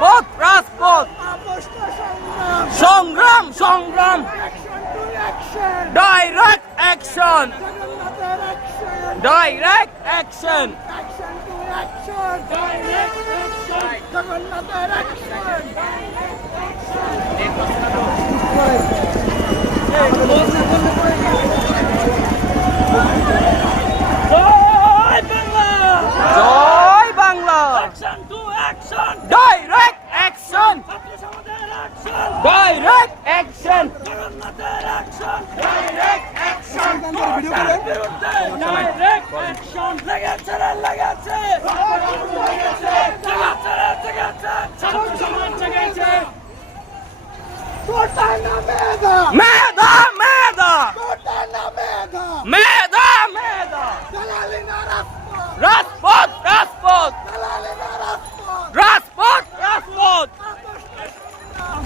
রাজপথ রাজপথ। সংগ্রাম সংগ্রাম। Direct action direct action action action direct action জগন্নাথের অ্যাকশন জয় বাংলা জয় Bangla action to action direct action ছাত্র সমাজের অ্যাকশন ডাইরেক্ট অ্যাকশন জগন্নাথের অ্যাকশন ডাইরেক্ট অ্যাকশন তার বিরুদ্ধে ডাইরেক্ট অ্যাকশন লেগেছে। ছাত্র সমাজ জেগেছে কোটা না মেধা মেধা মেধা দালালি না রাজপথ রাজপথ রাজপথ দালালি না রাজপথ রাজপথ রাজপথ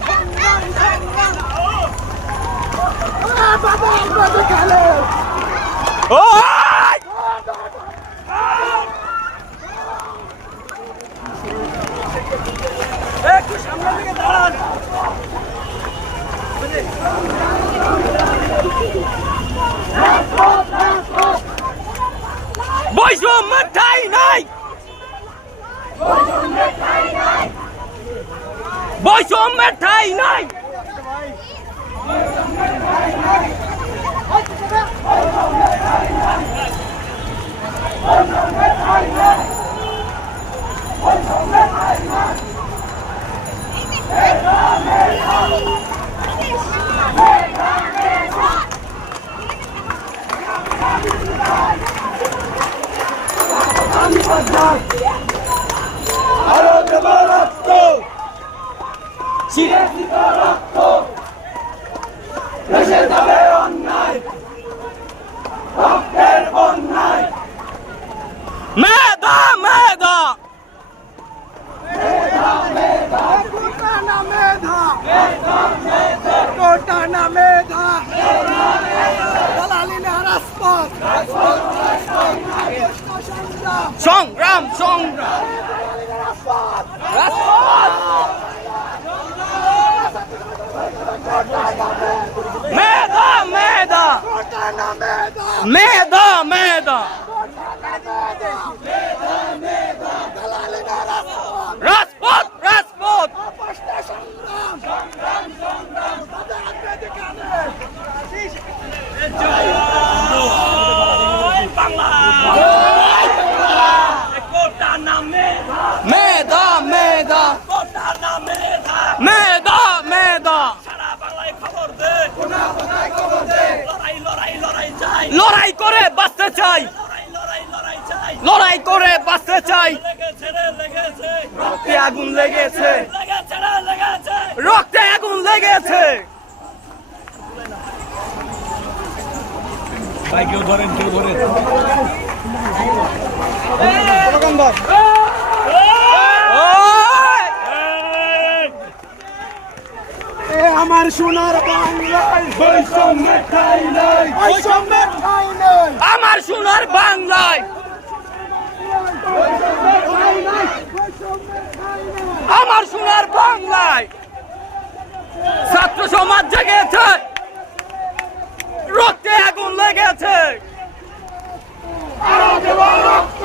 সংগ্রাম সংগ্রাম ওরা বাবার বাজে খেলে ওই একটু সামনে থেকে দাঁড়ান বৈষম্য ঠাই নাই বৈষম্যের ঠাই নাই মেধা মেধা কোটা না মেধা কোটা না মেধা দালালি না রাজপথ আপোষটা সংগ্রাম সংগ্রাম মেধা মেধা মেধা মেধা রাজপথ রাজপথ লড়াই করে বাঁচতে চাই। লড়াই লড়াই লড়াই চাই লড়াই করে বাঁচতে চাই। লেগেছে আগুন লেগেছে। রক্তে আগুন লেগেছে। সাইকেল ধরেন কেউ রক্তে আমার সোনার বাংলায়। বৈষম্যের ঠাই নাই বৈষম্যের ঠাই নাই। আমার সোনার বাংলায়। আমার সোনার বাংলায়। ছাত্র সমাজ জেগেছে। রক্তে আগুন লেগেছে। আরও রক্ত।